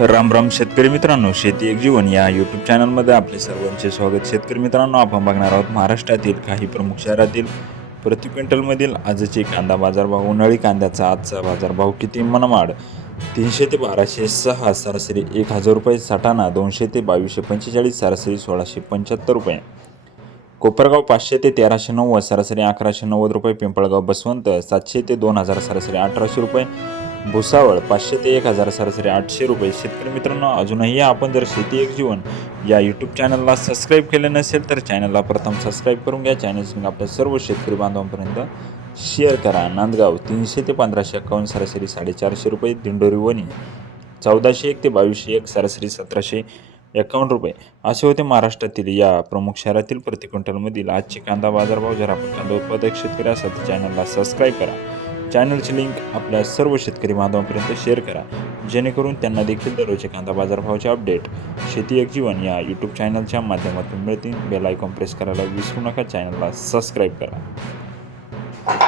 राम राम शेतकरी मित्रांनो शेती एक जीवन या यूट्यूब चॅनलमध्ये आपले सर्वांचे स्वागत. शेतकरी मित्रांनो आपण बघणार आहोत महाराष्ट्रातील काही प्रमुख शहरातील प्रति क्विंटलमधील आजचे कांदा बाजारभाव. उन्हाळी कांद्याचा आजचा बाजारभाव किती मनमाड? तीनशे ते बाराशे सहा सरासरी एक हजार रुपये साठाणा दोनशे ते बावीसशे पंचेचाळीस सरासरी सोळाशे पंच्याहत्तर रुपये. कोपरगाव पाचशे ते तेराशे नव्वद सरासरी अकराशे नव्वद रुपये पिंपळगाव बसवंत सातशे ते दोन हजार सरासरी अठराशे रुपये. भुसावळ पाचशे ते एक हजार सरासरी आठशे रुपये. शेतकरी मित्रांनो अजूनही आपण जर शेती एक जीवन या यूट्यूब चॅनलला सबस्क्राईब केले नसेल तर चॅनलला प्रथम सबस्क्राईब करून घ्या. चॅनल आपल्या सर्व शेतकरी बांधवांपर्यंत शेअर करा. नांदगाव तीनशे ते पंधराशे एकावन्न सरासरी साडेचारशे रुपये. दिंडोरी वणी चौदाशे एक ते बावीसशे एक सरासरी सतराशे एकावन्न रुपये. असे होते महाराष्ट्रातील या प्रमुख शहरातील प्रति क्विंटलमधील आजचे कांदा बाजारभाव. जर आपण कांदा उत्पादक शेतकरी असाल तर चॅनलला सबस्क्राईब करा. चॅनलची लिंक आपल्या सर्व शेतकरी बांधवांपर्यंत शेअर करा. जेणेकरून त्यांना देखील दररोजचे कांदा बाजारभावाचे अपडेट शेती एक जीवन या यूट्यूब चॅनलच्या माध्यमातून मिळतील. बेल आयकॉन प्रेस करायला विसरू नका. चॅनलला सबस्क्राईब करा.